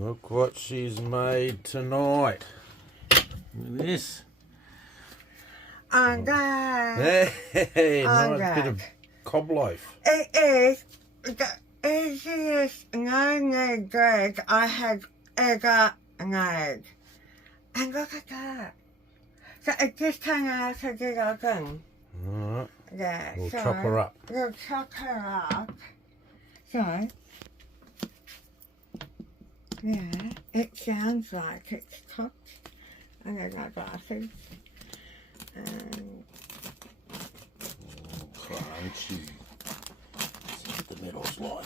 Look what she's made tonight. Look at this. I'm glad. Hey, I'm nice glad. bit of cob loaf. It is the easiest no-egg bread I have ever made. And look at that. So it just turned out to do that thing. Alright, Yeah, we'll so chop her up. We'll chop her up. So, yeah, it sounds like it's cooked. And then my glasses. And Crunchy. See what the middle's like.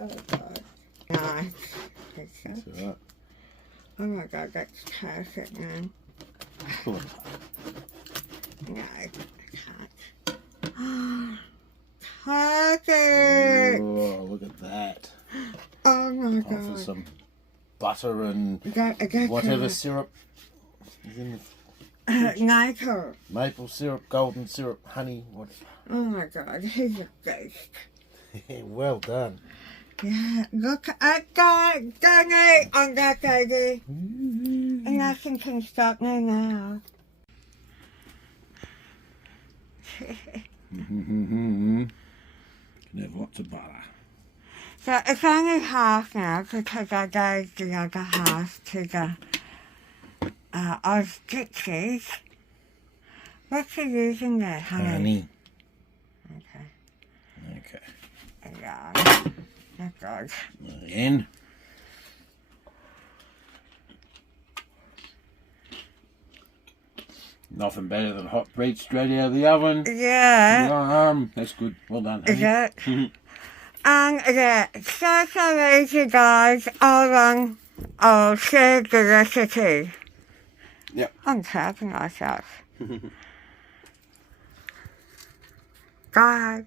oh god. Nice. It's That's so- alright. Oh my god, that's perfect, man. Pull it. No, I can't. Perfect! Oh, look at that. Oh my Offer god. some butter and That whatever syrup is in the Michael. maple syrup, golden syrup, honey, whatever. Oh my god, he's a beast. Well done. Yeah, look at that, Danny, on that baby. And nothing can stop me now. Can have lots of butter. So it's only half now because I gave the other half to the Austriches. What's he using there, honey? Honey. Okay. Okay. Yeah. Oh God. Again. Nothing better than hot bread straight out of the oven. Yeah. That's good. Well done, Is honey. it? And yeah, so easy, guys. I'll share the recipe. Yep. I'm tapping myself. Bye.